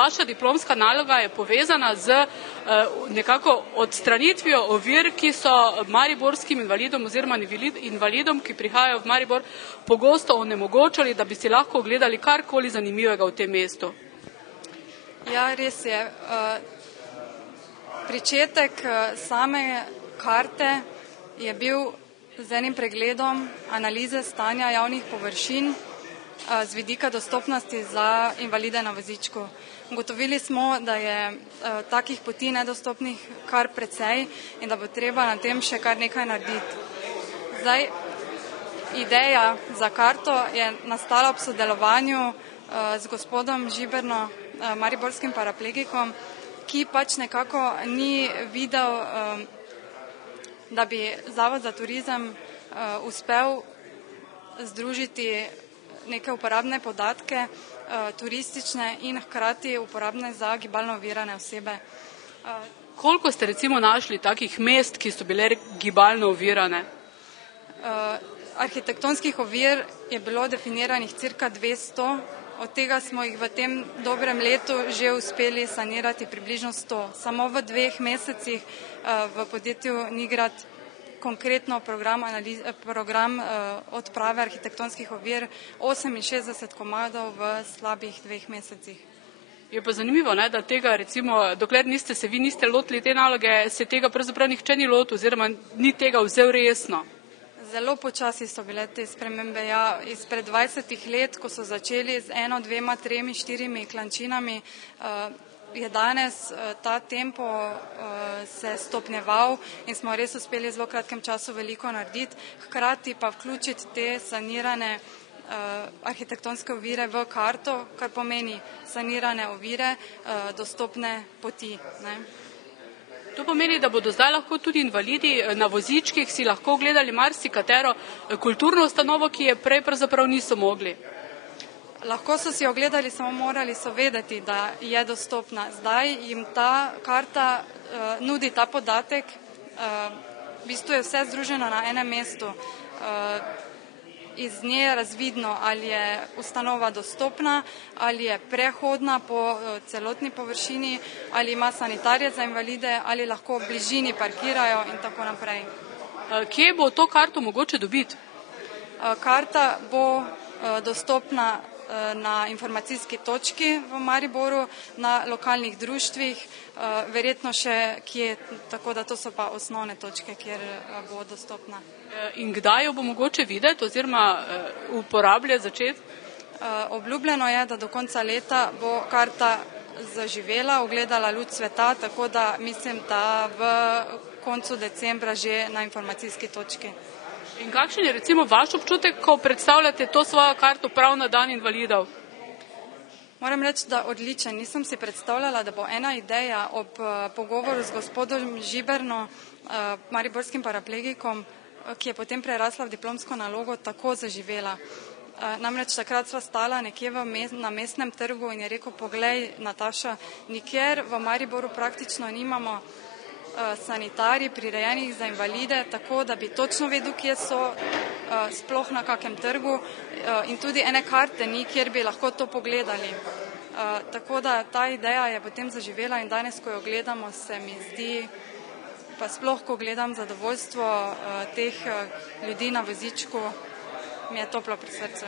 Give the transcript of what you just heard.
vaša diplomska naloga je povezana z nekako odstranitvijo ovir, ki so mariborskim invalidom oziroma invalidom, ki prihajajo v Maribor, pogosto onemogočali, da bi si lahko ogledali karkoli zanimivega v tem mestu. Ja, res je. Pričetek same karte je bil z enim pregledom analize stanja javnih površin z vidika dostopnosti za invalide na vozičku. Ugotovili smo, da je takih poti nedostopnih kar precej in da bo treba na tem še kar nekaj narediti. Zdaj, ideja za karto je nastala ob sodelovanju z gospodom Žiberno, mariborskim paraplegikom, ki pač nekako ni videl, da bi Zavod za turizem uspel združiti neke uporabne podatke, turistične in hkrati uporabne za gibalno ovirane osebe. Koliko ste recimo našli takih mest, ki so bile gibalno ovirane? Arhitektonskih ovir je bilo definiranih cirka 200, od tega smo jih v tem dobrem letu že uspeli sanirati približno 100. Samo v 2 mesecih v podjetju Nigrad konkretno program odprave arhitektonskih ovir 68 komadov v slabih 2 mesecih. Je pa zanimivo, da tega recimo, dokler se vi niste lotili te naloge, se tega pravzaprav nihče ni lotil oziroma ni tega vzel resno. Zelo počasi so bile te spremembe. Ja, izpred 20 let, ko so začeli z 1, 2, 3, 4 klančinami, je danes ta tempo se stopnjeval in smo res uspeli v zelo kratkem času veliko narediti, hkrati pa vključiti te sanirane arhitektonske ovire v karto, kar pomeni sanirane ovire, dostopne poti. To pomeni, da bodo zdaj lahko tudi invalidi na vozičkih si lahko gledali marsikatero kulturno ustanovo, ki je prej pravzaprav niso mogli. Lahko so si ogledali, samo morali so vedeti, da je dostopna. Zdaj jim ta karta nudi ta podatek, v bistvu je vse združeno na enem mestu. Iz nje je razvidno, ali je ustanova dostopna, ali je prehodna po celotni površini, ali ima sanitarije za invalide, ali lahko v bližini parkirajo in tako naprej. Kje bo to karto mogoče dobiti? Karta bo dostopna na informacijski točki v Mariboru, na lokalnih društvih, verjetno še kje, tako da to so pa osnovne točke, kjer bo dostopna. In kdaj jo bo mogoče videti oziroma uporabljati začeti? Obljubljeno je, da do konca leta bo karta zaživela, ugledala luč sveta, tako da mislim, da v koncu decembra že na informacijski točki. In kakšen je recimo vaš občutek, ko predstavljate to svojo karto prav na dan invalidov? Moram reči, da odličen. Nisem si predstavljala, da bo ena ideja ob pogovoru z gospodom Žiberno, mariborskim paraplegikom, ki je potem prerasla v diplomsko nalogo, tako zaživela. Namreč takrat sva stala nekje na mestnem trgu in je rekel, poglej, Nataša, nikjer v Mariboru praktično nimamo sanitarij prirejenih za invalide, tako da bi točno vedel, kje so, sploh na kakem trgu, in tudi ene karte ni, kjer bi lahko to pogledali. Tako da ta ideja je potem zaživela in danes, ko jo gledamo, se mi zdi, pa sploh, ko gledam zadovoljstvo teh ljudi na vozičku, mi je toplo pri srcu.